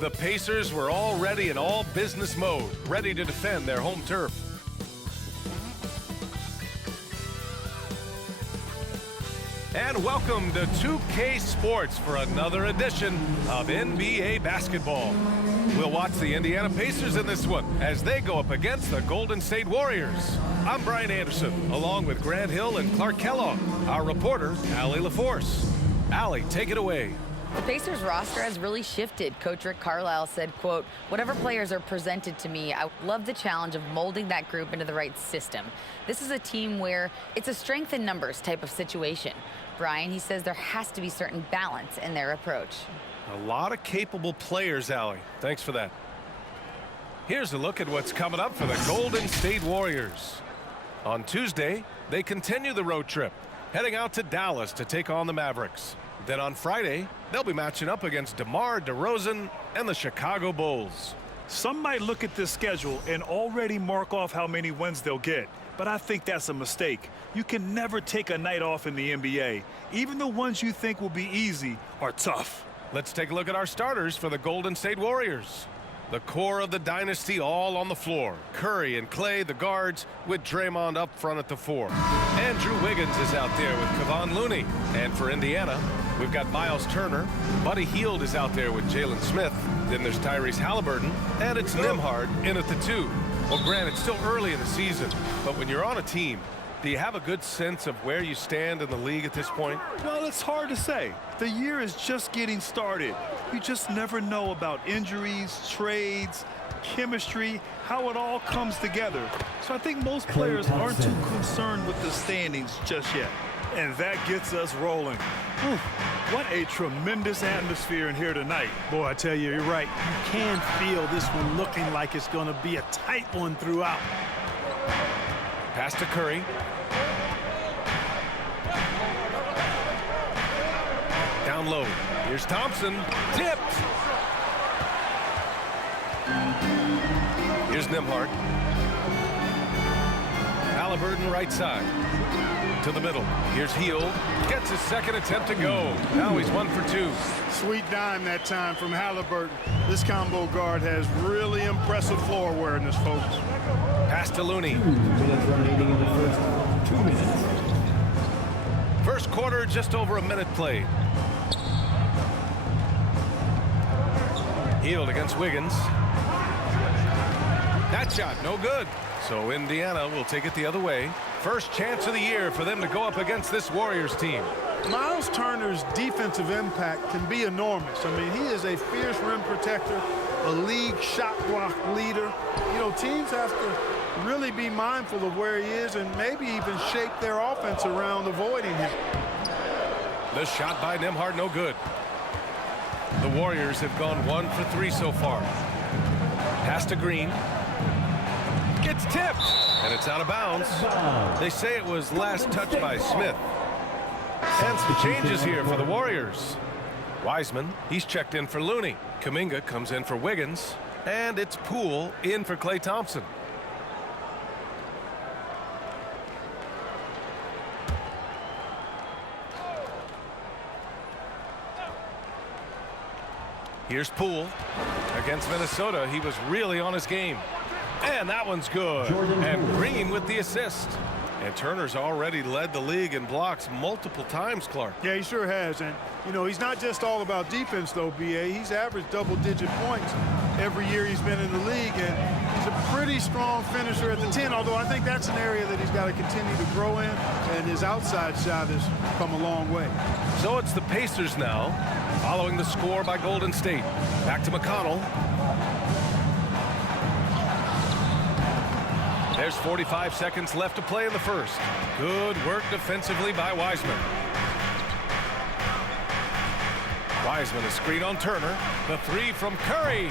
The Pacers were already in all business mode, ready to defend their home turf. And welcome to 2K Sports for another edition of NBA basketball. We'll watch the Indiana Pacers in this one as they go up against the Golden State Warriors. I'm Brian Anderson, along with Grant Hill and Clark Kellogg. Our reporter, Allie LaForce. Allie, take it away. The Pacers roster has really shifted. Coach Rick Carlisle said, quote, "Whatever players are presented to me, I love the challenge of molding that group into the right system. This is a team where it's a strength in numbers type of situation." Brian, he says there has to be certain balance in their approach. A lot of capable players, Allie. Thanks for that. Here's a look at what's coming up for the Golden State Warriors. On Tuesday, they continue the road trip, heading out to Dallas to take on the Mavericks. Then on Friday, they'll be matching up against DeMar DeRozan and the Chicago Bulls. Some might look at this schedule and already mark off how many wins they'll get, but I think that's a mistake. You can never take a night off in the NBA. Even the ones you think will be easy are tough. Let's take a look at our starters for the Golden State Warriors. The core of the dynasty all on the floor. Curry and Clay, the guards, with Draymond up front at the 4. Andrew Wiggins is out there with Kevon Looney. And for Indiana, we've got Miles Turner. Buddy Hield is out there with Jalen Smith. Then there's Tyrese Halliburton. And it's Nembhard in at the 2. Well, Grant, it's still early in the season, but when you're on a team, do you have a good sense of where you stand in the league at this point? Well, it's hard to say. The year is just getting started. You just never know about injuries, trades, chemistry, how it all comes together. So I think most players aren't too concerned with the standings just yet. And that gets us rolling. Whew, what a tremendous atmosphere in here tonight. Boy, I tell you, you're right. You can feel this one looking like it's going to be a tight one throughout. Pass to Curry. Down low. Here's Thompson. Tipped. Here's Nembhard. Halliburton right side. To the middle. Here's Hield. Gets his second attempt to go. Now he's 1 for 2. Sweet dime that time from Halliburton. This combo guard has really impressive floor awareness, folks. Pass to Looney. 2 minutes remaining in the first 2 minutes. First quarter, just over a minute played. Hield against Wiggins. That shot, no good. So Indiana will take it the other way. First chance of the year for them to go up against this Warriors team. Miles Turner's defensive impact can be enormous. I mean, he is a fierce rim protector, a league shot block leader. You know, teams have to really be mindful of where he is and maybe even shape their offense around avoiding him. The shot by Nembhard, no good. The Warriors have gone 1 for 3 so far. Pass to Green. Gets tipped, and it's out of bounds. They say it was last touched by Smith. And some changes here for the Warriors. Wiseman, he's checked in for Looney. Kuminga comes in for Wiggins. And it's Poole in for Klay Thompson. Here's Poole. Against Minnesota, he was really on his game. And that one's good. And Green with the assist. And Turner's already led the league in blocks multiple times, Clark. Yeah, he sure has. And, you know, he's not just all about defense, though, B.A. He's averaged double-digit points every year he's been in the league. And he's a pretty strong finisher at the 10, although I think that's an area that he's got to continue to grow in. And his outside shot has come a long way. So it's the Pacers now, following the score by Golden State. Back to McConnell. There's 45 seconds left to play in the first. Good work defensively by Wiseman. Wiseman is screen on Turner. The 3 from Curry.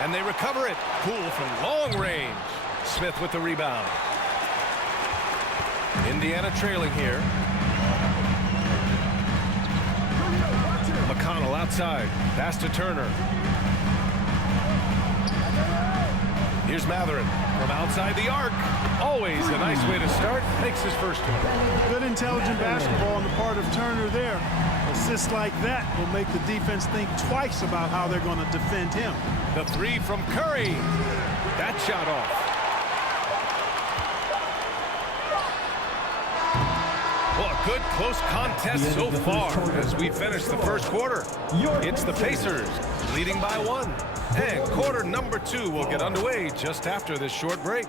And they recover it. Poole from long range. Smith with the rebound. Indiana trailing here. McConnell outside. Pass to Turner. Here's Matherin from outside the arc. Always a nice way to start. Makes his first one. Good intelligent basketball on the part of Turner there. Assists like that will make the defense think twice about how they're going to defend him. The three from Curry. That shot off. Well, a good close contest so far as we finish the first quarter. It's the Pacers leading by 1. And quarter number 2 will get underway just after this short break.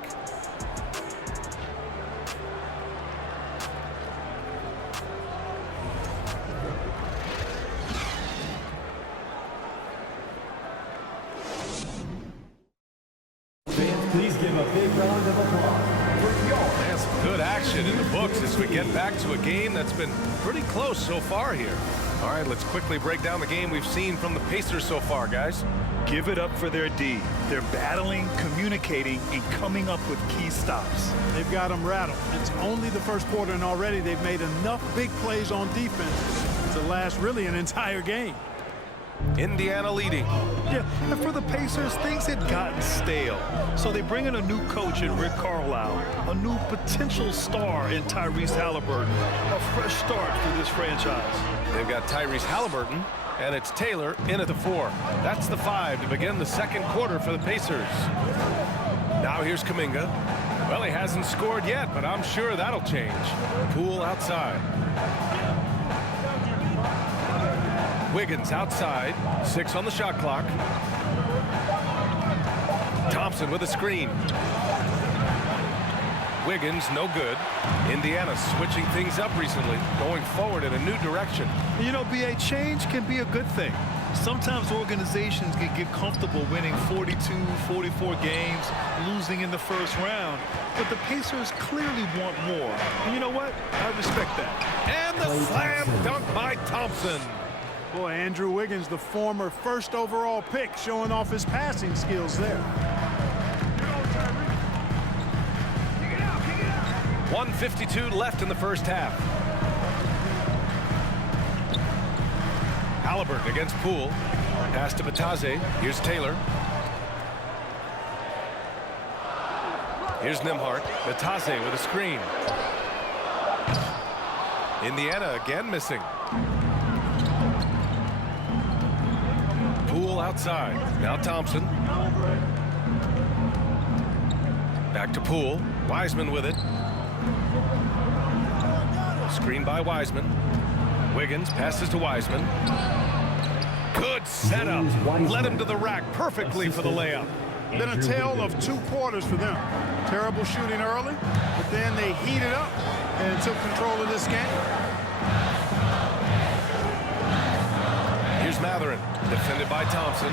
Fans, please give a big round of applause for y'all. And some good action in the books as we get back to a game that's been pretty close so far here. All right, let's quickly break down the game we've seen from the Pacers so far, guys. Give it up for their D. They're battling, communicating, and coming up with key stops. They've got them rattled. It's only the first quarter, and already they've made enough big plays on defense to last really an entire game. Indiana leading. Yeah, and for the Pacers, things had gotten stale. So they bring in a new coach in Rick Carlisle, a new potential star in Tyrese Halliburton, a fresh start for this franchise. They've got Tyrese Halliburton, and it's Taylor in at the 4. That's the 5 to begin the second quarter for the Pacers. Now here's Kuminga. Well, he hasn't scored yet, but I'm sure that'll change. Poole outside. Wiggins outside. 6 on the shot clock. Thompson with a screen. Wiggins, no good. Indiana switching things up recently, going forward in a new direction. You know, BA, change can be a good thing. Sometimes organizations can get comfortable winning 42, 44 games, losing in the first round. But the Pacers clearly want more. And you know what? I respect that. And the slam dunk by Thompson. Boy, Andrew Wiggins, the former first overall pick, showing off his passing skills there. 1:52 left in the first half. Halliburton against Poole. Pass to Batase. Here's Taylor. Here's Nembhard. Batase with a screen. Indiana again missing. Poole outside. Now Thompson. Back to Poole. Wiseman with it. Screen by Wiseman. Wiggins passes to Wiseman. Good setup. Led him to the rack perfectly for the layup. Been a tale of 2 quarters for them. Terrible shooting early, but then they heated up and took control of this game. Here's Matherin, defended by Thompson.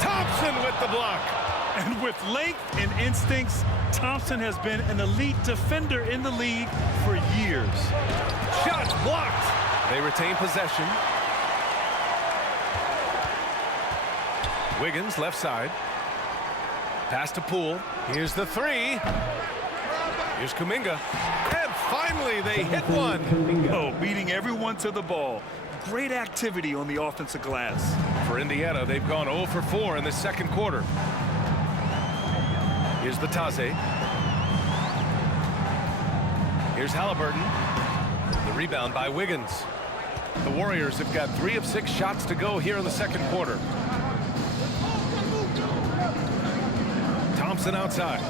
Thompson with the block. And with length and instincts, Thompson has been an elite defender in the league for years. Shots blocked. They retain possession. Wiggins left side. Pass to Poole. Here's the 3. Here's Kuminga. And finally they hit one. Oh, beating everyone to the ball. Great activity on the offensive glass. For Indiana, they've gone 0 for 4 in the second quarter. Here's Batase. Here's Halliburton. The rebound by Wiggins. The Warriors have got 3 of 6 shots to go here in the second quarter. Thompson outside.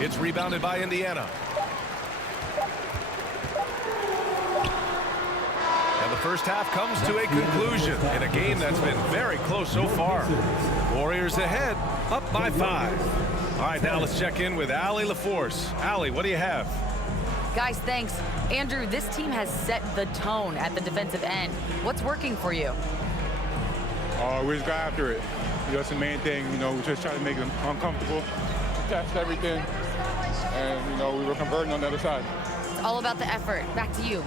It's rebounded by Indiana. And the first half comes to a conclusion in a game that's been very close so far. Warriors ahead, up by 5. All right, now let's check in with Allie LaForce. Allie, what do you have? Guys, thanks. Andrew, this team has set the tone at the defensive end. What's working for you? We just got after it. That's the main thing. We just try to make them uncomfortable, test everything, and we were converting on the other side. It's all about the effort. Back to you.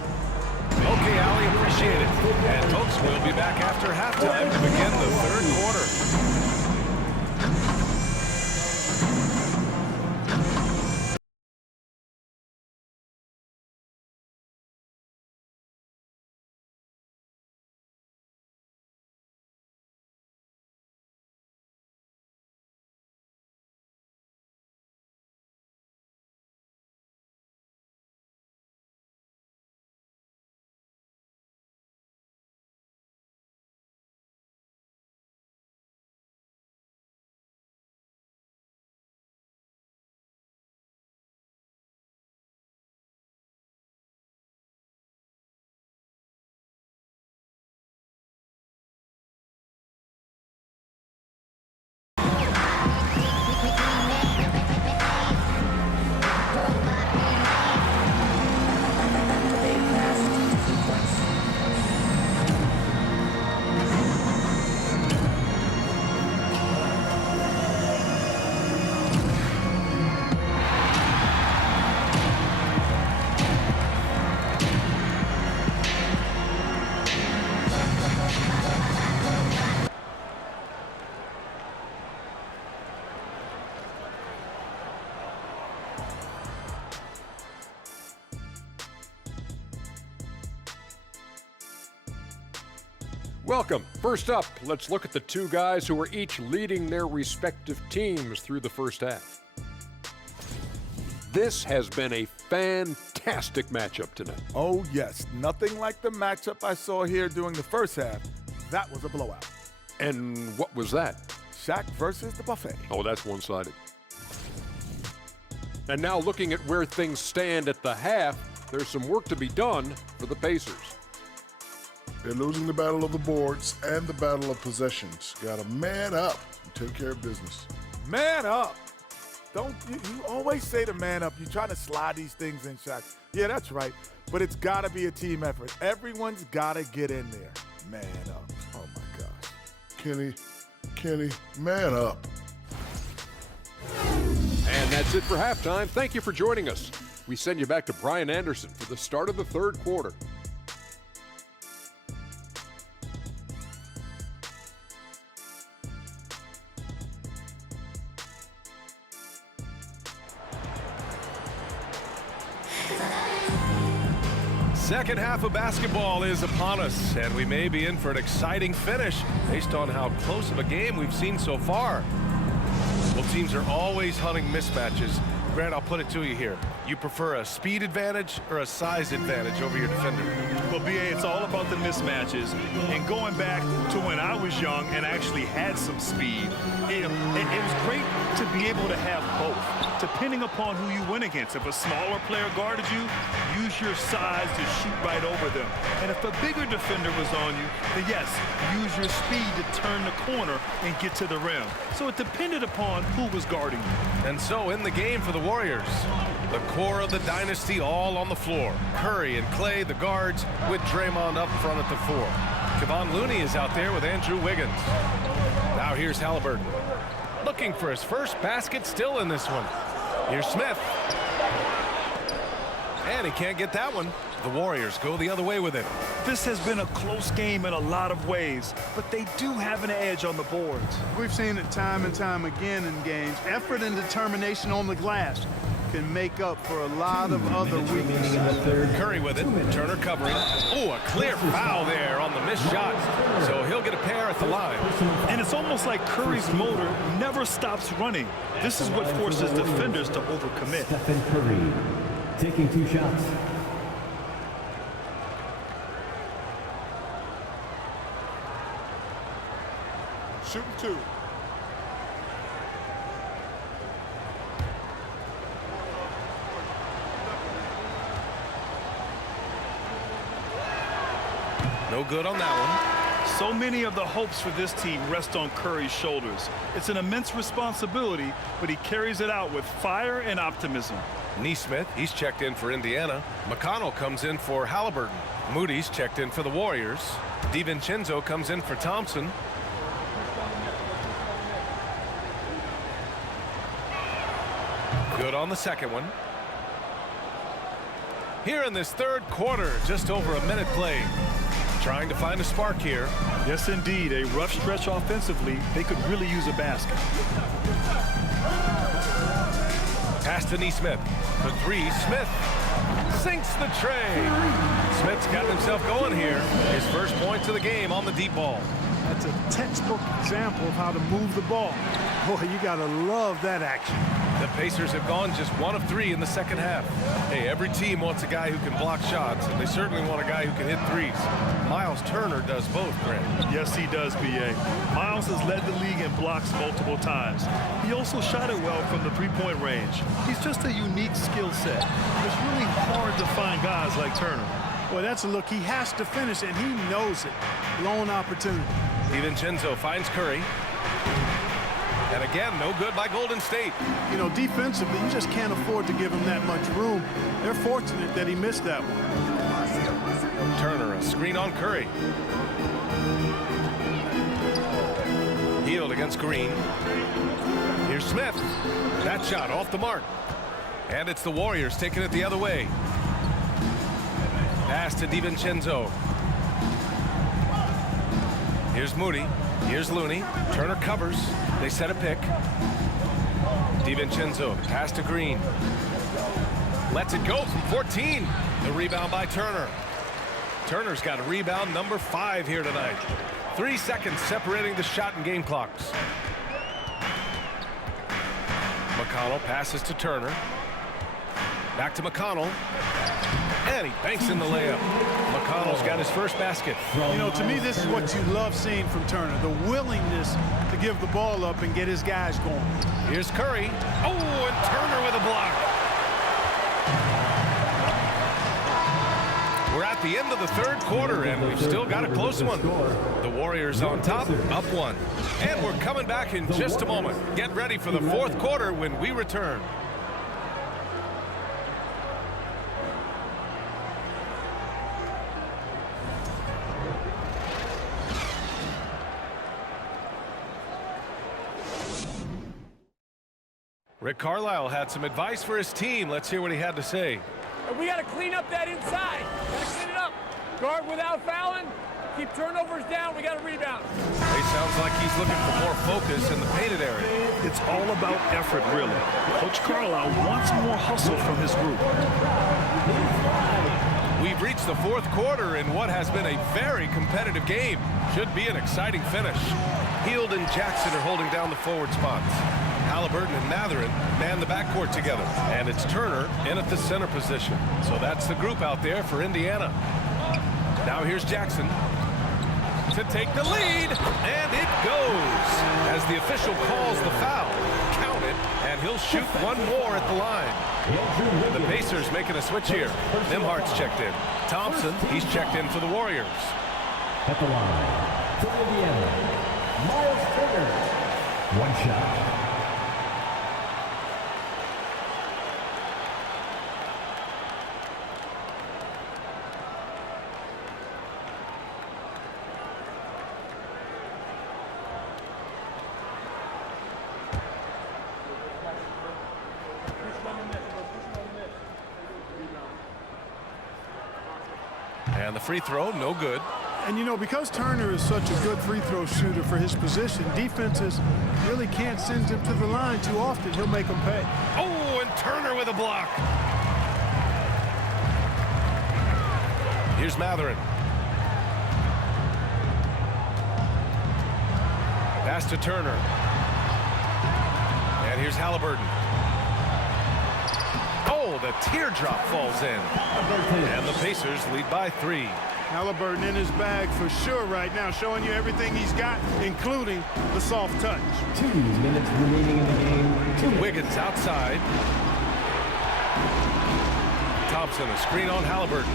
Okay, Allie, appreciate it. And folks, we'll be back after halftime to begin the third quarter. Welcome. First up, let's look at the two guys who are each leading their respective teams through the first half. This has been a fantastic matchup tonight. Oh, yes. Nothing like the matchup I saw here during the first half. That was a blowout. And what was that? Shaq versus the Buffet. Oh, that's one-sided. And now looking at where things stand at the half, there's some work to be done for the Pacers. They're losing the battle of the boards and the battle of possessions. Got to man up and take care of business. Man up. Don't you always say to man up. You're trying to slide these things in, Shaq. Yeah, that's right. But it's got to be a team effort. Everyone's got to get in there. Man up. Oh, my gosh. Kenny, man up. And that's it for halftime. Thank you for joining us. We send you back to Brian Anderson for the start of the third quarter. Second half of basketball is upon us, and we may be in for an exciting finish based on how close of a game we've seen so far. Well, teams are always hunting mismatches. Grant, I'll put it to you here. You prefer a speed advantage or a size advantage over your defender? Well, BA, it's all about the mismatches. And going back to when I was young and actually had some speed, it was great to be able to have both, depending upon who you went against. If a smaller player guarded you, use your size to shoot right over them. And if a bigger defender was on you, then yes, use your speed to turn the corner and get to the rim. So it depended upon who was guarding you. And so in the game for the Warriors, the core of the dynasty all on the floor. Curry and Clay, the guards, with Draymond up front at the 4. Kevon Looney is out there with Andrew Wiggins. Now here's Halliburton. Looking for his first basket still in this one. Here's Smith. And he can't get that one. The Warriors go the other way with it. This has been a close game in a lot of ways, but they do have an edge on the boards. We've seen it time and time again in games. Effort and determination on the glass can make up for a lot of other weaknesses. Curry with it. Turner covering. Oh, a clear foul there on the missed shot. So he'll get a pair at the line. And it's almost like Curry's motor never stops running. This is what forces defenders to overcommit. Stephen Curry taking 2 shots. Shooting 2. No good on that one. So many of the hopes for this team rest on Curry's shoulders. It's an immense responsibility, but he carries it out with fire and optimism. Nesmith, he's checked in for Indiana. McConnell comes in for Halliburton. Moody's checked in for the Warriors. DiVincenzo comes in for Thompson. Good on the second one. Here in this third quarter, just over a minute played. Trying to find a spark here. Yes, indeed. A rough stretch offensively. They could really use a basket. Pass to Nesmith. For 3, Smith sinks the tray. Smith's got himself going here. His first points of the game on the deep ball. That's a textbook example of how to move the ball. Boy, you got to love that action. The Pacers have gone just 1 of 3 in the second half. Hey, every team wants a guy who can block shots, and they certainly want a guy who can hit threes. Miles Turner does both, Grant. Yes, he does, B.A. Miles has led the league in blocks multiple times. He also shot it well from the three-point range. He's just a unique skill set. It's really hard to find guys like Turner. Well, that's a look he has to finish, and he knows it. Blown opportunity. DiVincenzo finds Curry. And again, no good by Golden State. You know, defensively, you just can't afford to give him that much room. They're fortunate that he missed that one. Turner, a screen on Curry. Healed against Green. Here's Smith. That shot off the mark. And it's the Warriors taking it the other way. Pass to DiVincenzo. Here's Moody. Here's Looney. Turner covers. They set a pick. DiVincenzo, pass to Green. Lets it go from 14. The rebound by Turner. Turner's got a rebound number 5 here tonight. 3 seconds separating the shot and game clocks. McConnell passes to Turner. Back to McConnell. And he banks in the layup. McConnell's got his first basket. You know, to me, this is what you love seeing from Turner, the willingness to give the ball up and get his guys going. Here's Curry. Oh, and Turner with a block. We're at the end of the third quarter, and we've still got a close one. The Warriors on top, up 1. And we're coming back in just a moment. Get ready for the fourth quarter when we return. Rick Carlisle had some advice for his team. Let's hear what he had to say. We got to clean up that inside. Got to clean it up. Guard without fouling. Keep turnovers down. We got to rebound. He sounds like he's looking for more focus in the painted area. It's all about effort, really. Coach Carlisle wants more hustle from his group. We've reached the fourth quarter in what has been a very competitive game. Should be an exciting finish. Hield and Jackson are holding down the forward spots. Halliburton and Mathurin man the backcourt together. And it's Turner in at the center position. So that's the group out there for Indiana. Now here's Jackson to take the lead. And it goes. As the official calls the foul, count it, and he'll shoot one more at the line. The Pacers making a switch here. Nembhard's checked in. Thompson, he's checked in for the Warriors. At the line, for Indiana, Miles Turner. One shot. And the free throw, no good. And, you know, because Turner is such a good free throw shooter for his position, defenses really can't send him to the line too often. He'll make them pay. Oh, and Turner with a block. Here's Mathurin. Pass to Turner. And here's Halliburton. Oh, the teardrop falls in. And the Pacers lead by 3. Halliburton in his bag for sure right now, showing you everything he's got, including the soft touch. 2 minutes remaining in the game. Wiggins outside. Thompson, a screen on Halliburton.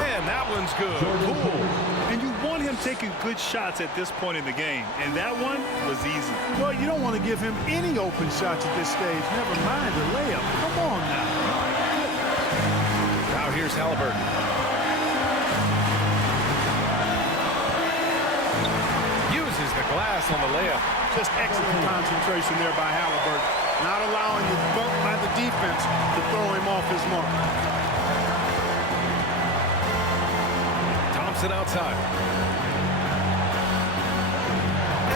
And that one's good. Cool. And you want him taking good shots at this point in the game. And that one was easy. Well, you don't want to give him any open shots at this stage. Never mind the layup. Come on now. Now here's Halliburton. Uses the glass on the layup. Just excellent concentration there by Halliburton. Not allowing the bump by the defense to throw him off his mark. Thompson outside.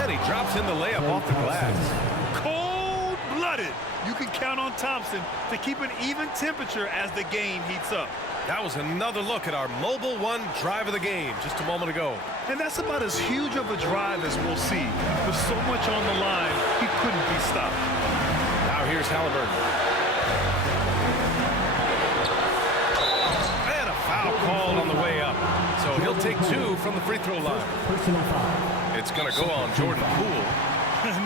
And he drops in the layup off the glass. Cold-blooded. You can count on Thompson to keep an even temperature as the game heats up. That was another look at our Mobile One drive of the game just a moment ago. And that's about as huge of a drive as we'll see. With so much on the line, he couldn't be stopped. Now here's Halliburton. And a foul called on the way up. So he'll take 2 from the free throw line. It's going to go on Jordan Poole.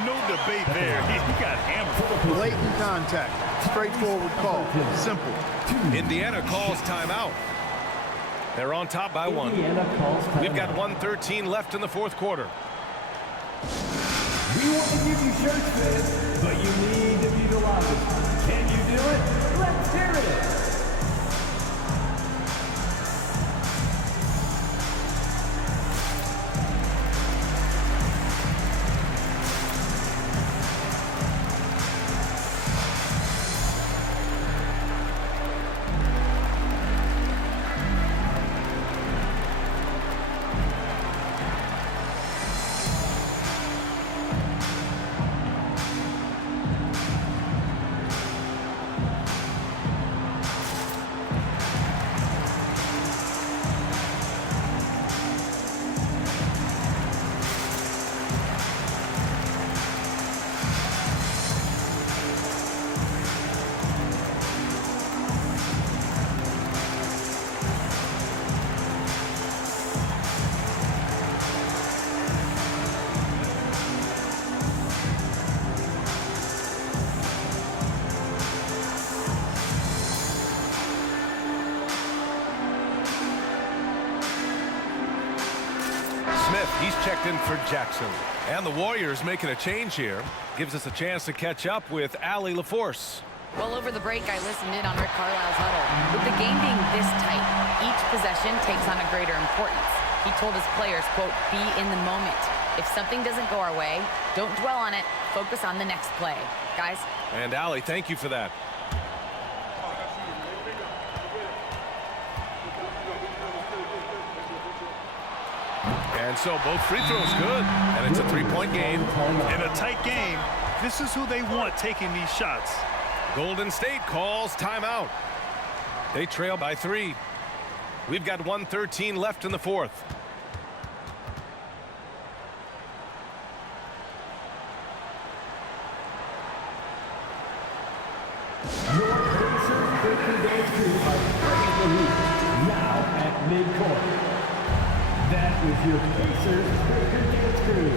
No debate there. He got hammered. Blatant contact. Straightforward call. Simple. Indiana calls timeout. They're on top by 1. We've got 1:13 left in the fourth quarter. We want to give you shirts, fans, but you need to be the loudest. Can you do it? Let's hear it. He's checked in for Jackson. And the Warriors making a change here. Gives us a chance to catch up with Allie LaForce. Well, over the break, I listened in on Rick Carlisle's huddle. With the game being this tight, each possession takes on a greater importance. He told his players, quote, be in the moment. If something doesn't go our way, don't dwell on it. Focus on the next play. Guys. And Allie, thank you for that. And so both free throws good. And it's a three-point game. In a tight game, this is who they want taking these shots. Golden State calls timeout. They trail by 3. We've got 1:13 left in the fourth. Your Pacers 13-game streak are breaking the lead now at midcourt. That is your Pacers 13-game streak.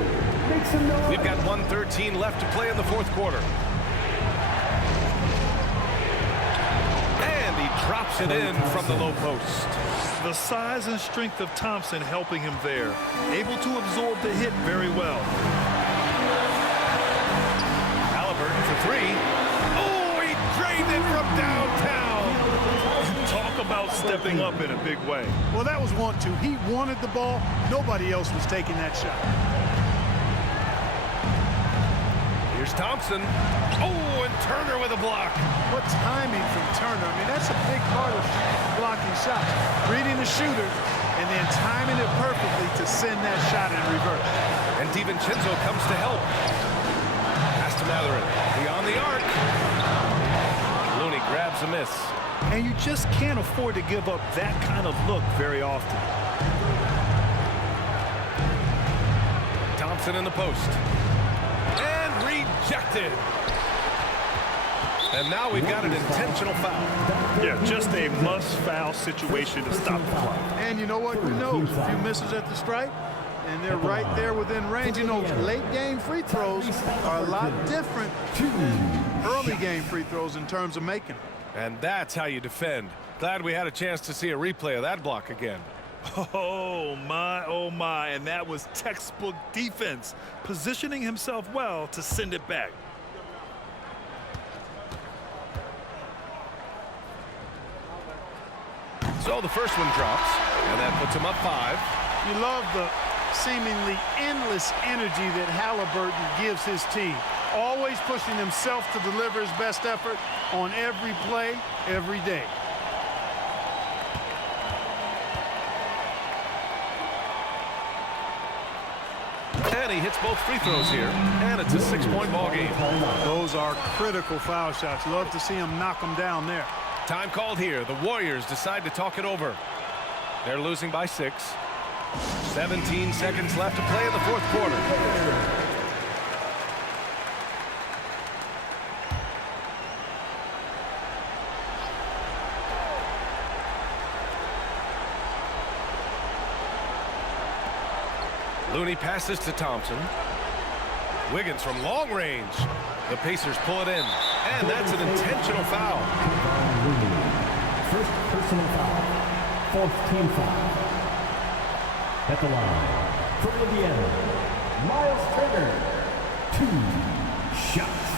Make some noise. We've got 1:13 left to play in the fourth quarter. And he drops it in from the low post. The size and strength of Thompson helping him there. Able to absorb the hit very well. Halliburton for 3. Oh, he drained it from downtown. Talk about stepping up in a big way. Well, that was 1-2. He wanted the ball. Nobody else was taking that shot. Here's Thompson. Oh, and Turner with a block. What timing from Turner. I mean, that's a big part of blocking shots. Reading the shooter and then timing it perfectly to send that shot in reverse. And DiVincenzo comes to help. Pass to Mathurin. Beyond the arc. Looney grabs a miss. And you just can't afford to give up that kind of look very often. Thompson in the post. And rejected. And now we've got an intentional foul. Yeah, just a must-foul situation to stop the clock. And you know what? Who knows? A few misses at the stripe, and they're right there within range. You know, late-game free throws are a lot different than early-game free throws in terms of making them. And that's how you defend. Glad we had a chance to see a replay of that block again. Oh my, and that was textbook defense, positioning himself well to send it back. So the first one drops, and that puts him up 5. You love the seemingly endless energy that Halliburton gives his team. Always pushing himself to deliver his best effort on every play, every day. And he hits both free throws here, and it's a 6-point ball game. Those are critical foul shots. Love to see him knock them down there. Time called here. The Warriors decide to talk it over. They're losing by 6. 17 seconds left to play in the fourth quarter. Looney passes to Thompson. Wiggins from long range. The Pacers pull it in. And that's an intentional foul. First personal foul. Fourth team foul. At the line, for Indiana, Miles Turner. 2 shots.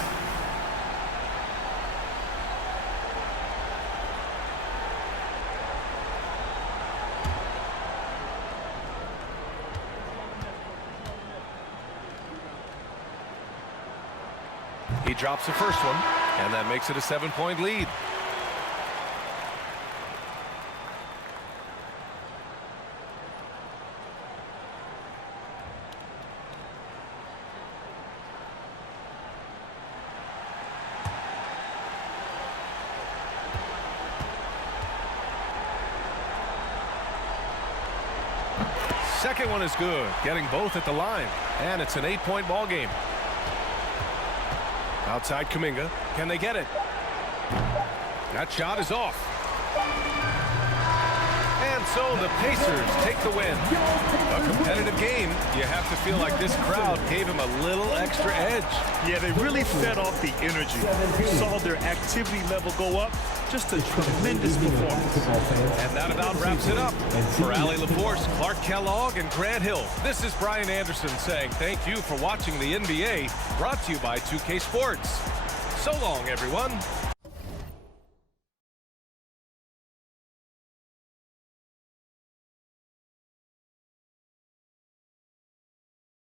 He drops the first one, and that makes it a 7-point lead. Second one is good, getting both at the line, and it's an 8-point ball game. Outside Kuminga. Can they get it? That shot is off. And so the Pacers take the win. A competitive game. You have to feel like this crowd gave him a little extra edge. Yeah, they really fed off the energy. You saw their activity level go up. Just a tremendous performance. And that about wraps it up. For Allie LaForce, Clark Kellogg, and Grant Hill, this is Brian Anderson saying thank you for watching the NBA, brought to you by 2K Sports. So long, everyone.